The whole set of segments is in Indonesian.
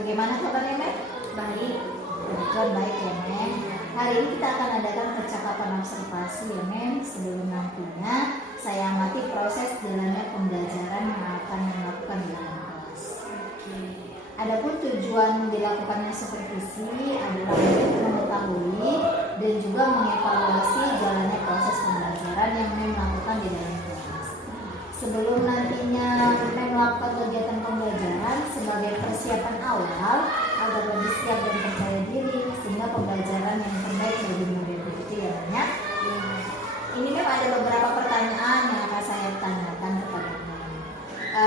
Bagaimana kabarnya, Mem? Baik. Kebetulan baik ya, Mem. Hari ini kita akan adakan percakapan observasi ya, Mem. Sebelum nantinya saya amati proses jalannya pembelajaran yang akan dilakukan di dalam kelas. Adapun tujuan dilakukannya supervisi adalah untuk mengetahui dan juga mengevaluasi jalannya proses pembelajaran yang Mem lakukan di dalam kelas. Sebelum nantinya Mem melakukan kegiatan pembelajaran sebagai persiapan awal agar lebih siap dan percaya diri sehingga pembelajaran yang terbaik bagi murid begitu ya, Mem. Ini Mem ada beberapa pertanyaan yang akan saya tanyakan kepada Mem.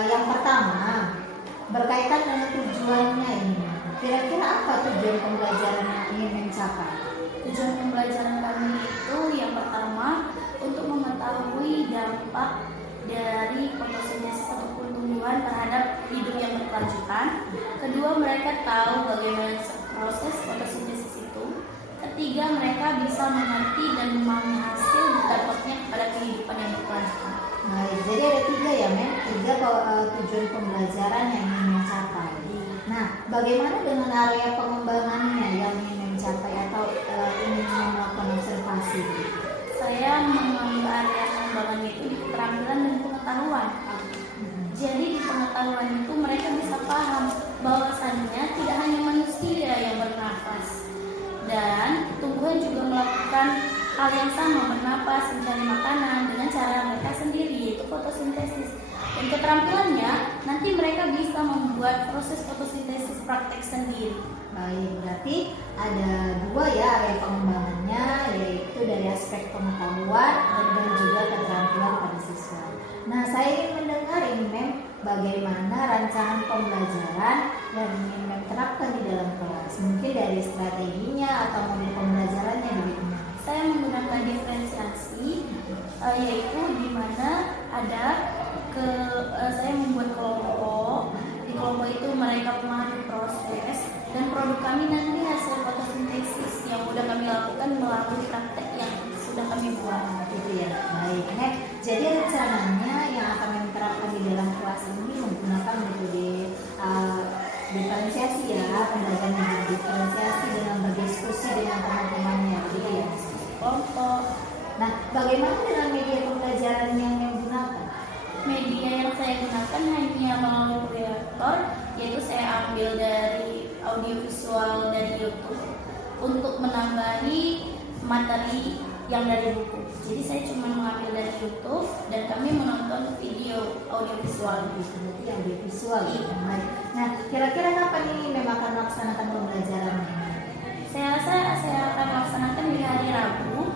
Yang pertama, berkaitan dengan tujuannya ini, kira-kira apa tujuan pembelajaran yang ingin mencapai? Tujuan pembelajaran kami itu yang pertama untuk mengetahui dampak dari fotosintesis ataupun tumbuhan terhadap hidup yang berkelanjutan. Kedua, mereka tahu bagaimana proses fotosintesis itu. Ketiga, mereka bisa mengerti dan memahami hasil dampaknya kepada kehidupan yang berkelanjutan. Baik, jadi ada 3 ya, Mem. 3 tujuan pembelajaran yang ingin mencapai. Nah, bagaimana dengan area pengembangannya yang ingin mencapai atau ingin melakukan observasi? Saya mengambil area pengembangan itu di keterampilan dan pengetahuan. Jadi di pengetahuan itu mereka bisa paham bahwasannya tidak hanya manusia yang bernafas, dan tumbuhan juga melakukan hal yang sama, bernapas, mencari makanan dengan cara mereka sendiri, yaitu fotosintesis. Dan keterampilannya nanti mereka bisa membuat proses fotosintesis praktek sendiri. Baik, berarti ada 2 ya area pengembangannya, yaitu dari aspek pengetahuan dan juga keterampilan pada siswa. Nah, saya ingin mendengar ini, Mem, bagaimana rancangan pembelajaran yang ingin Mem terapkan di dalam kelas. Mungkin dari strateginya atau model pembelajarannya begitu. Saya menggunakan diferensiasi, yaitu di mana ada saya membuat kelompok. Di kelompok itu mereka memahami proses dan produk kami nanti hasil fotosintesis yang sudah kami lakukan melalui praktek yang sudah kami buat. Gitu ya. Baik, Mem. Jadi rencananya yang akan Mem terapkan di dalam kelas ini menggunakan metode diferensiasi ya, pembelajaran diferensiasi dengan berdiskusi dengan teman-temannya, gitu ya. Kelompok. Nah, bagaimana dengan media pembelajaran yang Mem gunakan? Media yang saya gunakan hanya melalui proyektor, yaitu saya ambil dari audiovisual dari YouTube untuk menambahi materi yang dari buku. Jadi saya cuma mengambil dari YouTube dan kami menonton video audiovisual Gitu, berarti audiovisual. Iya. Baik. Nah, kira-kira kapan ini Mem akan melaksanakan pembelajarannya? Saya rasa saya akan melaksanakan di hari Rabu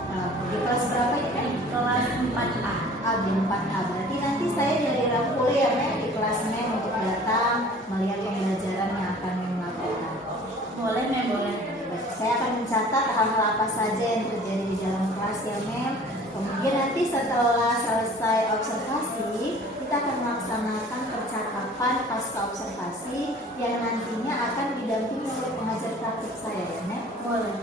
Di kelas berapa ini? di kelas 4A. Di 4A. Berarti nanti saya dari Rabu boleh ya, Mem, di kelas Mem untuk datang melihat pembelajaran yang akan Mem lakukan. Boleh, Mem, boleh. Baik, saya akan mencatat hal-hal apa saja yang terjadi di dalam kelas ya, Mem. Kemudian nanti setelah selesai observasi, kita akan melaksanakan percakapan pasca observasi yang nantinya akan didampingi oleh pengajar praktik saya ya, Mem. Boleh.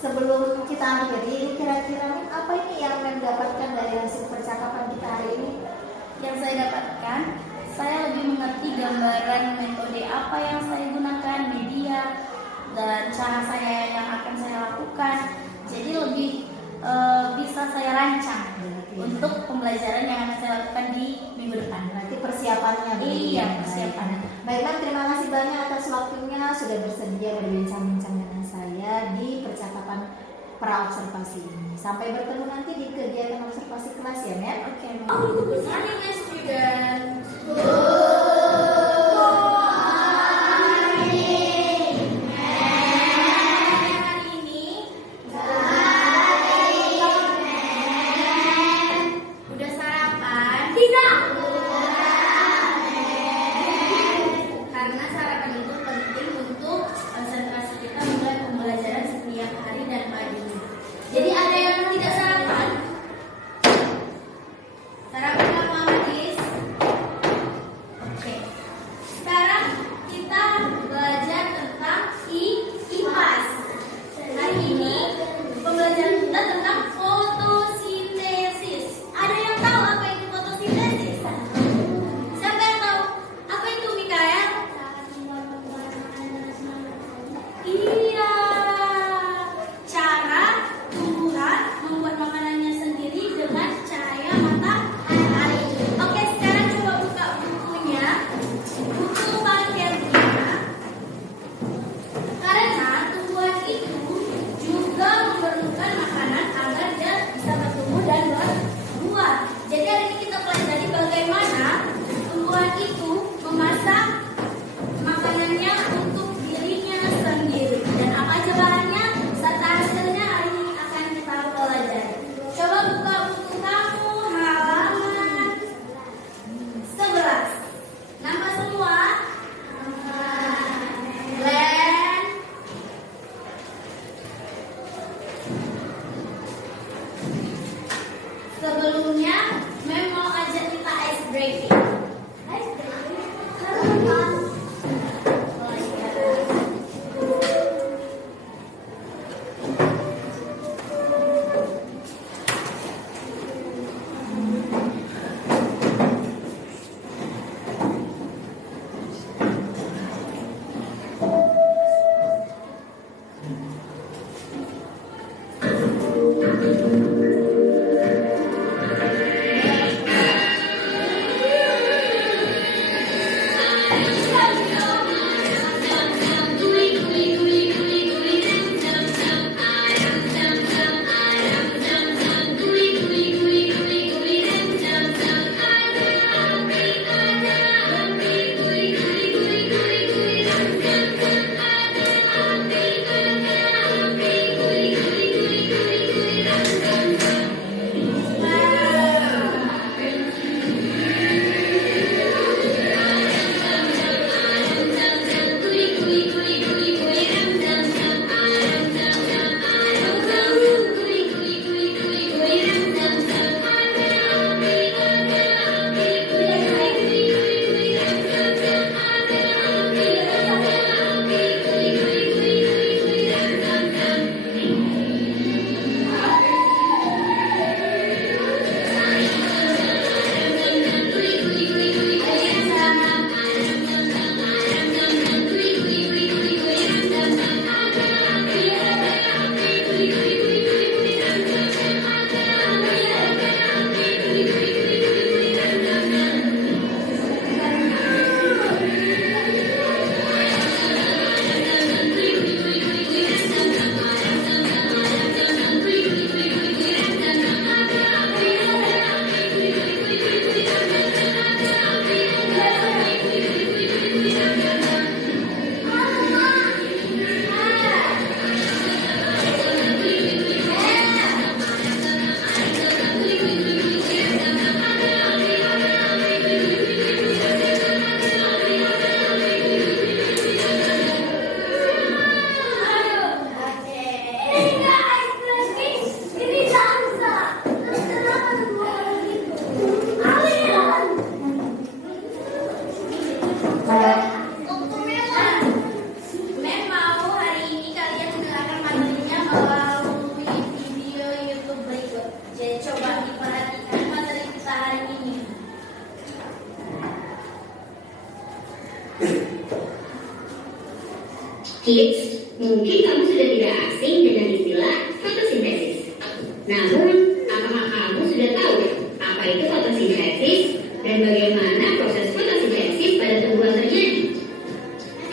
Sebelum kita akhiri, ini kira-kira Mem, apa ini yang Mem dapatkan dari hasil percakapan kita hari ini? Yang saya dapatkan, saya lebih mengerti gambaran metode apa yang saya gunakan, media, dan cara saya yang akan saya lakukan. Jadi lebih bisa saya rancang untuk pembelajaran yang akan saya lakukan di minggu depan. Berarti persiapannya begitu Iya, ya? persiapannya. Baik, Mem, terima kasih banyak atas waktunya sudah bersedia berbincang-bincang dengan saya di percakapan pra observasi ini. Sampai bertemu nanti di kegiatan observasi kelas ya, Mem. Oke, Good morning, students. Udah sarapan? Tidak. Karena sarapan itu penting untuk konsentrasi kita mulai pembelajaran setiap hari dan pagi. Jadi ada yang tidak sarapan? Sarapan apa, Madis? Kids, mungkin kamu sudah tidak asing dengan istilah fotosintesis. Namun, apakah kamu sudah tahu apa itu fotosintesis dan bagaimana proses fotosintesis pada tumbuhan terjadi?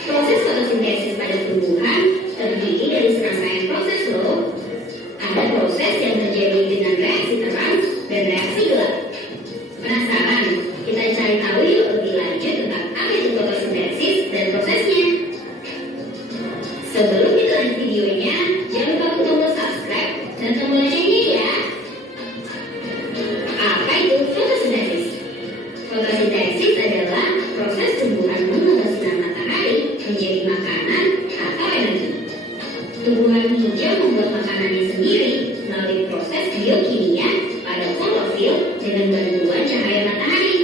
Proses fotosintesis pada tumbuhan terdiri dari serangkaian proses loh. Ada proses yang terjadi dengan reaksi terang dan reaksi gelap. Penasaran? Kita cari tahu yuk lebih lanjut tentang apa itu fotosintesis dan prosesnya. Sebelum kita lanjut videonya, jangan lupa tombol subscribe dan tombol loncengnya ya. Apa itu fotosintesis? Fotosintesis adalah proses tumbuhan mengolah sinar matahari menjadi makanan atau energi. Tumbuhan hijau membuat makanannya sendiri melalui proses biokimia pada klorofil dengan bantuan cahaya matahari.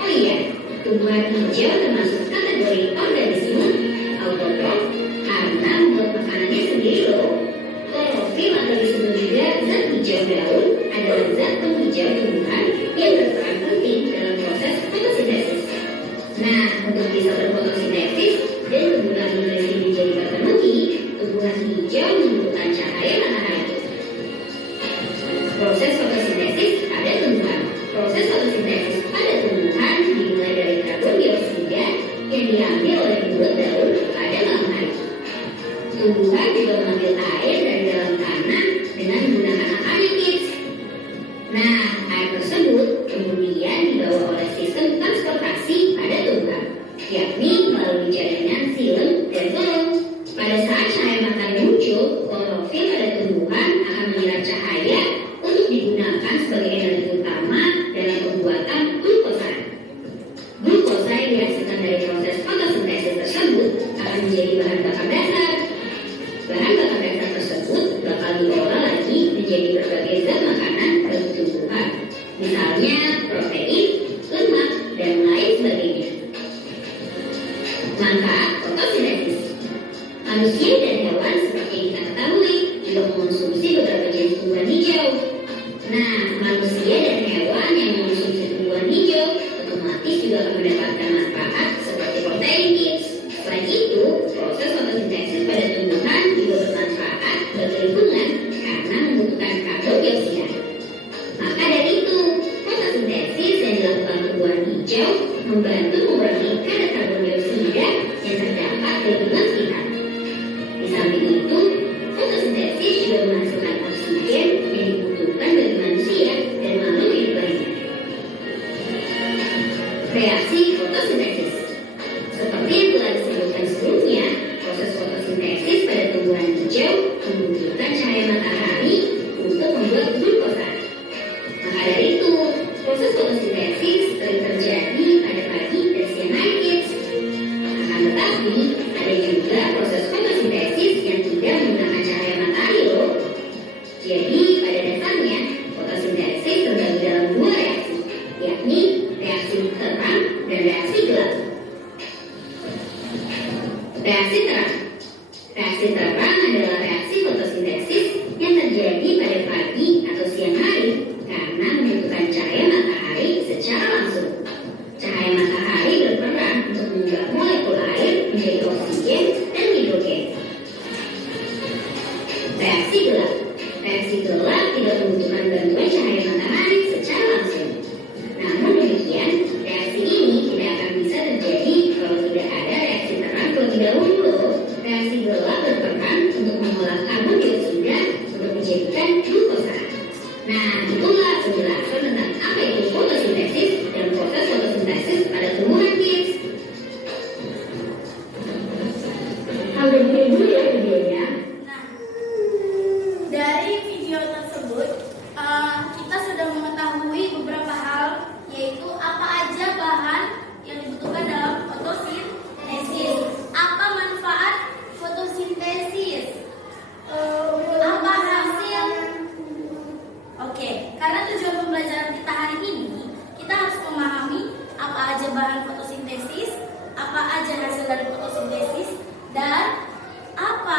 Oh iya, tumbuhan hijau termasuk kategori organisme autotrof karena membuat makanannya sendiri loh. Klorofil atau disebut juga zat hijau daun adalah zat penghijau tumbuhan yang berperan penting dalam proses fotosintesis. Nah, untuk bisa berfotosintesis dan kebutuhan nutrisi menjadi terpenuhi, tumbuhan hijau membutuhkan cahaya matahari. Proses fotosintesis pada tumbuhan. Proses fotosintesis pada tumbuhan dimulai dari karbon dioksida yang diambil oleh buah daun pada malam hari. Tumbuhan juga mengambil air dari dalam tanah dengan menggunakan akarnya, kids. Nah, air tersebut kemudian dibawa oleh sistem transportasi pada tumbuhan, yakni melalui jaringan xilem dan klorom. Pada saat cahaya matahari muncul, klorofil pada tumbuhan akan menyerap cahaya untuk digunakan sebagai energi utama dalam pembuatan glukosa. Glukosa yang dihasilkan dari proses fotosintesis tersebut akan menjadi bahan bakar dasar. Bahan bakar dasar tersebut bakal diolah lagi menjadi berbagai zat makanan bagi tumbuhan, misalnya protein, lemak, dan lain sebagainya. Manfaat fotosintesis. Manusia dan hewan seperti yang kita ketahui juga mengonsumsi beberapa jenis tumbuhan hijau. Nah, manusia dan hewan yang mengonsumsi tumbuhan hijau otomatis juga akan mendapatkan manfaat seperti protein, kids. Selain itu, proses fotosintesis pada tumbuhan juga bermanfaat bagi lingkungan karena membutuhkan karbon dioksida. Maka dari itu, fotosintesis yang dilakukan tumbuhan hijau membantu mengurangi kadar karbon dioksida yang terdapat di lingkungan sekitar. Di samping itu, fotosintesis juga menghasilkan oksigen yang dibutuhkan bagi manusia dan makhluk hidup lainnya. Reaksi fotosintesis. Seperti yang telah disebutkan sebelumnya, proses fotosintesis pada tumbuhan hijau membutuhkan cahaya matahari untuk membuat glukosa. Maka dari itu, proses fotosintesis sering terjadi pada pagi dan siang hari, kids. Akan tetapi, ada juga proses fotosintesis yang tidak menggunakan cahaya matahari loh. Jadi, pada dasarnya, fotosintesis terbagi dalam dua reaksi, yakni reaksi terang dan reaksi gelap. Reaksi terang. Reaksi terang adalah reaksi fotosintesis yang terjadi pada pagi atau siang hari karena membutuhkan cahaya matahari secara langsung. Cahaya matahari berperan untuk mengubah molekul air menjadi oksigen dan hidrogen. Reaksi gelap. Reaksi gelap tidak membutuhkan bantuan cahaya matahari secara langsung. Namun demikian, reaksi ini tidak akan bisa terjadi kalau tidak ada reaksi terang terlebih dahulu. Reaksi gelap berperan untuk mengolah karbon dioksida untuk dijadikan glukosa. Nah, itulah penjelasan tentang apa itu fotosintesis dan proses fotosintesis pada tumbuhan, kids. Udah dulu ya videonya. Nah, dari video tersebut kita sudah mengetahui beberapa hal, yaitu apa aja bahan yang dibutuhkan dalam fotosintesis, apa manfaat fotosintesis, apa hasil. Oke, karena tujuan pembelajaran kita hari ini, kita harus memahami apa aja bahan fotosintesis, apa aja hasil dari fotosintesis, dan apa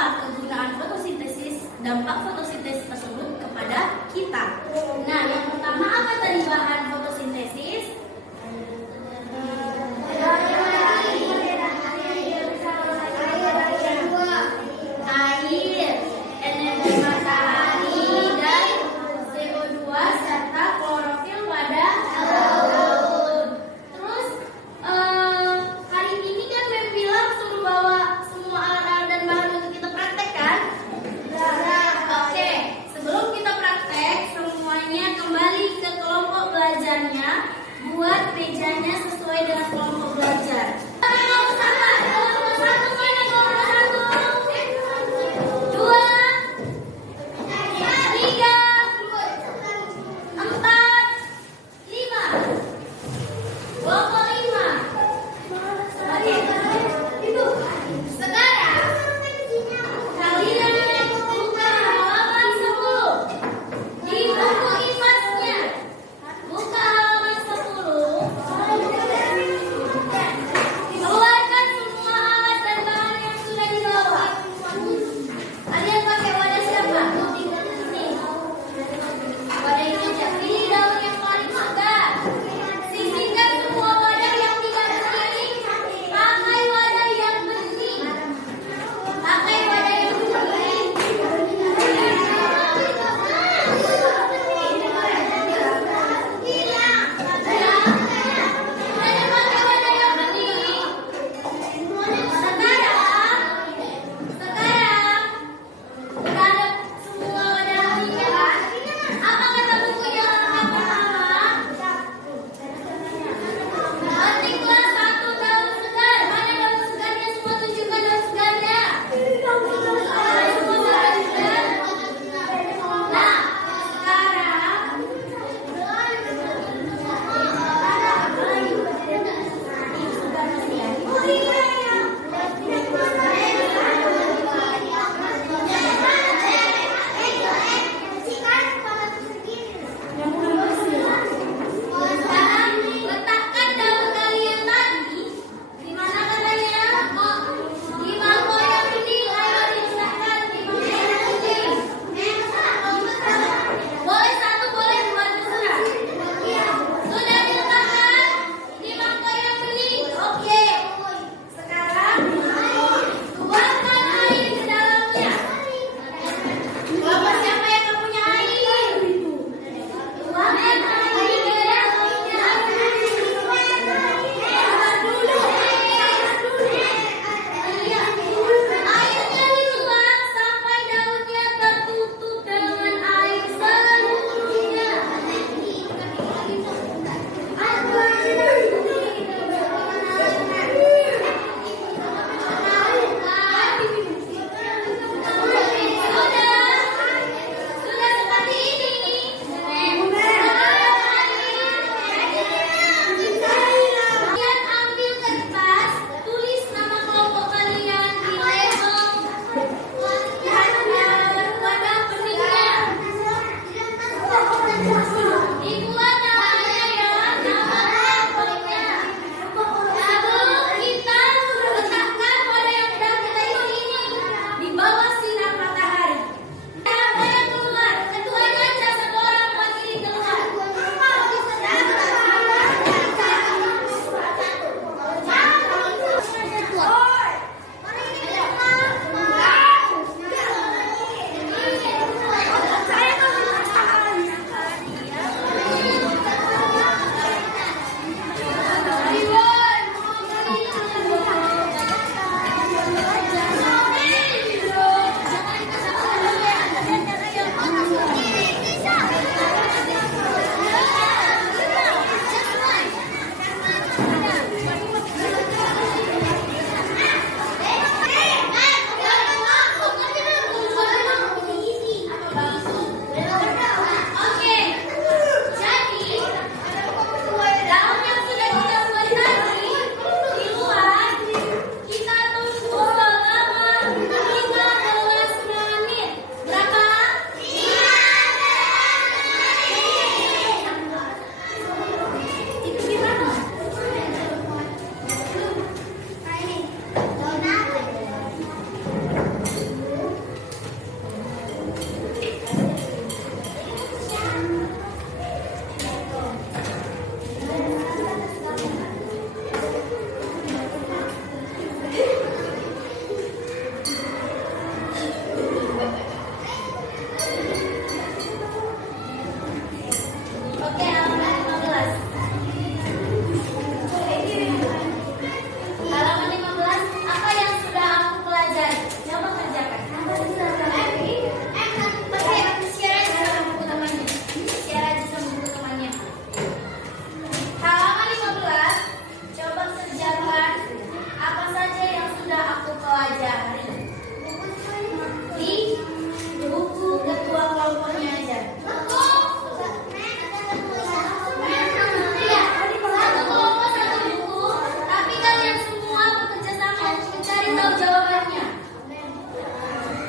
tahu jawabannya?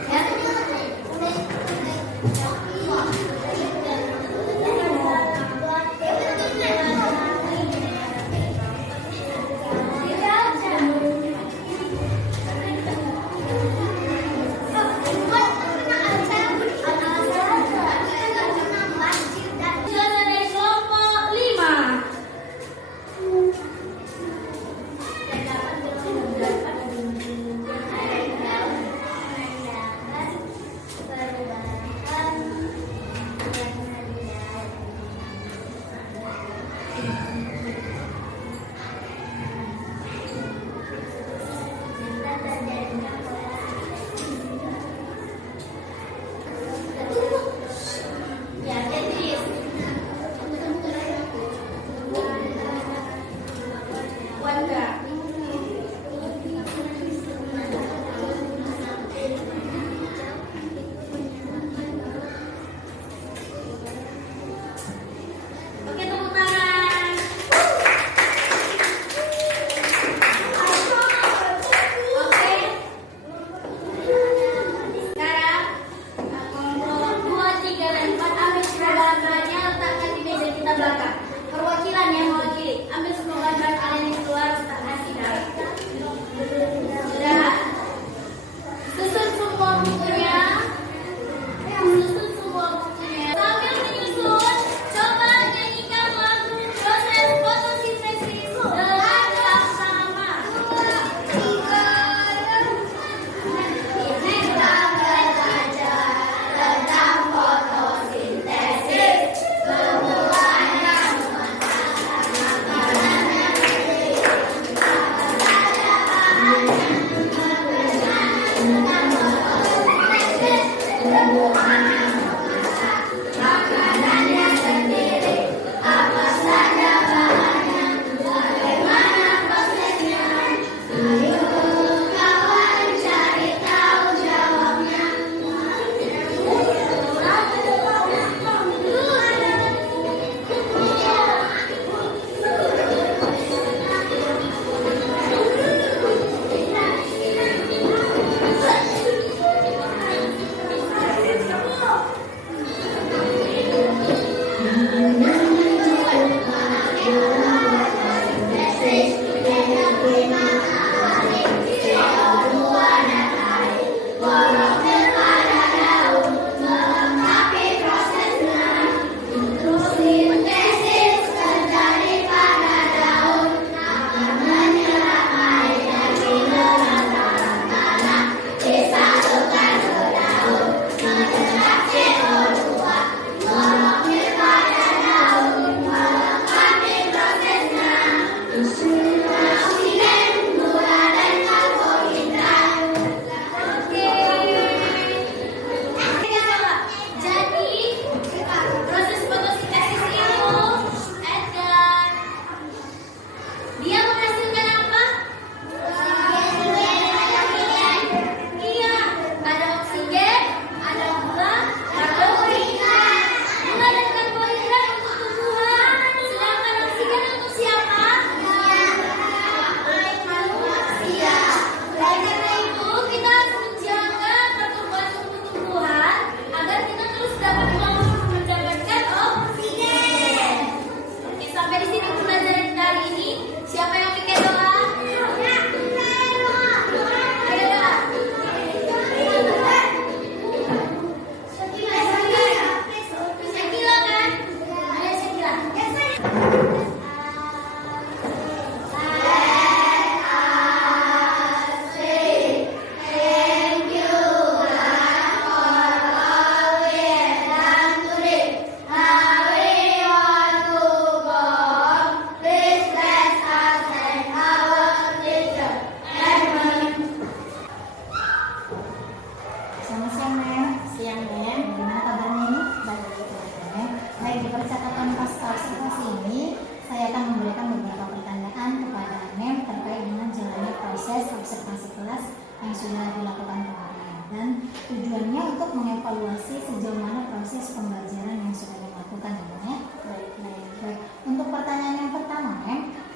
Ya. Jawaban dari kelompok 5. Ya, Tetris. Wanda. Oke, tepuk tangan. Oke. Sekarang kelompok 2, 3, dan 4 ambil semua bahan-bahannya, letakkan di meja kita belakang. Perwakilan yang mewakili, ambil semua bahan-bahan kalian yang keluar, letakkan di dalam. Sudah? Susun semua bukunya. Susun semua bukunya. Sambil menyusun, coba nyanyikan lagu proses fotosintesis dengan sama-sama. Kita belajar tentang fotosintesis. yang sudah dilakukan kemarin, dan tujuannya untuk mengevaluasi sejauh mana proses pembelajaran yang sudah dilakukan ya. Baik. Untuk pertanyaan yang pertama,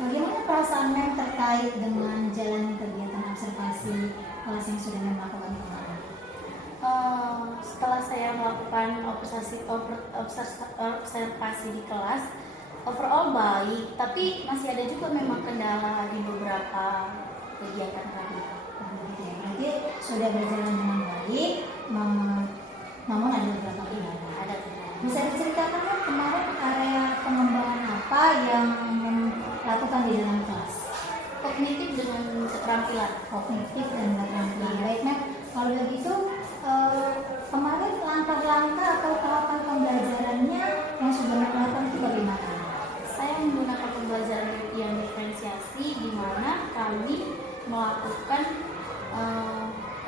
bagaimana perasaan Mem terkait dengan jalannya kegiatan observasi kelas yang sudah melakukan kemarin? Setelah saya melakukan observasi di kelas, overall baik, tapi masih ada juga memang kendala di beberapa kegiatan tadi. Berarti sudah berjalan dengan baik, namun ada beberapa kendala. Ada kendala. Bisa diceritakan kan kemarin area pengembangan apa yang dilakukan di dalam kelas? Kognitif dengan keterampilan. Kognitif dan keterampilan. Baik, Mek. Kalau begitu, kemarin langkah-langkah atau tahapan pembelajarannya yang sudah dilakukan itu bagaimana? Saya menggunakan pembelajaran yang diferensiasi, di mana kami melakukan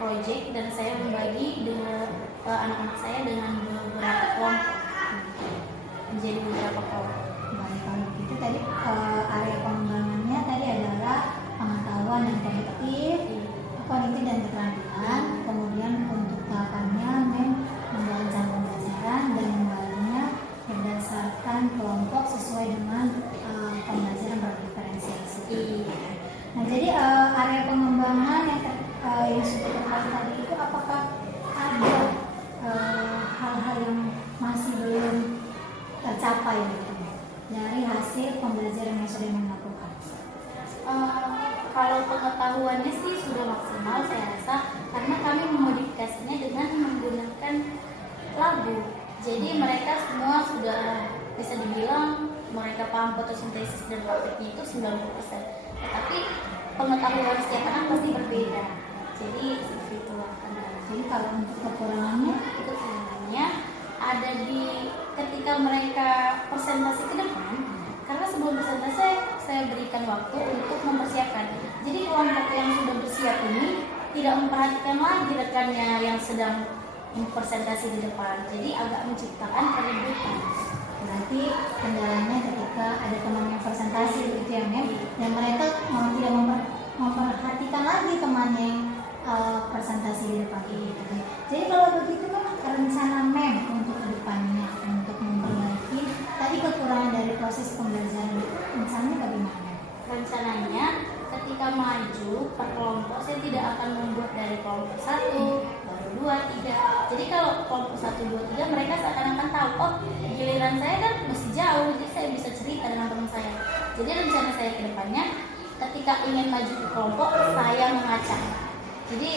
proyek dan saya membagi dengan anak-anak saya dengan beberapa kelompok, menjadi beberapa kelompok. Baik, kalau begitu tadi area pengembangannya tadi adalah pengetahuan dan kognitif dan keterampilan. Kemudian untuk tahapannya merancang pembelajaran dan membaginya berdasarkan kelompok sesuai dengan pembelajaran berdiferensiasi. Nah, jadi area pengembangan yang sudah terkait tadi itu apakah ada hal-hal yang masih belum tercapai gitu dari hasil pembelajaran yang sudah dilakukan? Kalau pengetahuannya sih sudah maksimal saya rasa, karena kami memodifikasinya dengan menggunakan lagu. Jadi mereka semua sudah bisa dibilang mereka paham fotosintesis dan prakteknya itu 90%. Tetapi pengetahuan setiap anak pasti berbeda. Jadi seperti itulah kendala. Jadi kalau untuk kekurangannya ada di ketika mereka presentasi ke depan, karena sebelum presentasi saya berikan waktu untuk mempersiapkan. Jadi kelompok yang sudah bersiap ini tidak memperhatikan lagi rekannya yang sedang presentasi di depan, jadi agak menciptakan keributan. berarti kendalanya ketika ada teman yang presentasi gitu ya, Mem, dan mereka tidak memperhatikan lagi temannya yang presentasi di depan itu. Jadi kalau begitu kan rencana Mem untuk kedepannya untuk memperbaiki tadi kekurangan dari proses pembelajaran itu, rencananya bagaimana? Rencananya ketika maju per kelompok saya tidak akan membuat dari kelompok 1, baru 2, 3. Jadi kalau kelompok 1, 2, 3 mereka seakan-akan tahu, oh giliran saya kan masih jauh, jadi saya bisa cerita dengan teman saya. Jadi rencana saya ke depannya ketika ingin maju ke kelompok saya mengacak. Jadi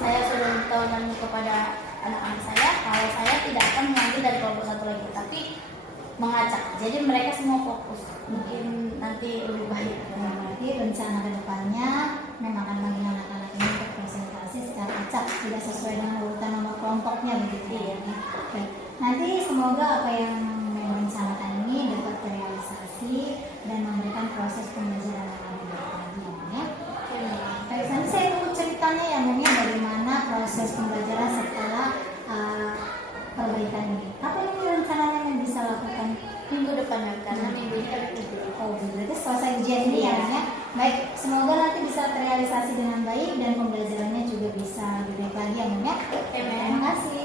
saya sudah memberitahukan kepada anak-anak saya kalau saya tidak akan mengambil dari kelompok 1 lagi, tapi mengacak. Jadi mereka semua fokus. Mungkin nanti lebih baik. Berarti rencana kedepannya memang akan bagi anak-anak ini untuk presentasi secara acak, tidak sesuai dengan urutan nomor kelompoknya begitu ya. Baik. Nanti semoga apa yang merencanakan ini dapat terrealisasi dan memberikan proses pembelajaran yang lebih baik lagi ya. Baik, nanti saya tunggu ceritanya ya, Mem, bagaimana proses pembelajaran setelah perbaikan ini. Apa ini rencananya yang bisa lakukan Minggu depan karena minggu ini kami ujian. Oh, berarti selesai ujian ini ya, Mem, ya. Baik, semoga nanti bisa terrealisasi dengan baik dan pembelajarannya juga bisa lebih baik lagi ya, Mem, ya. Oke, Mem. Terima kasih.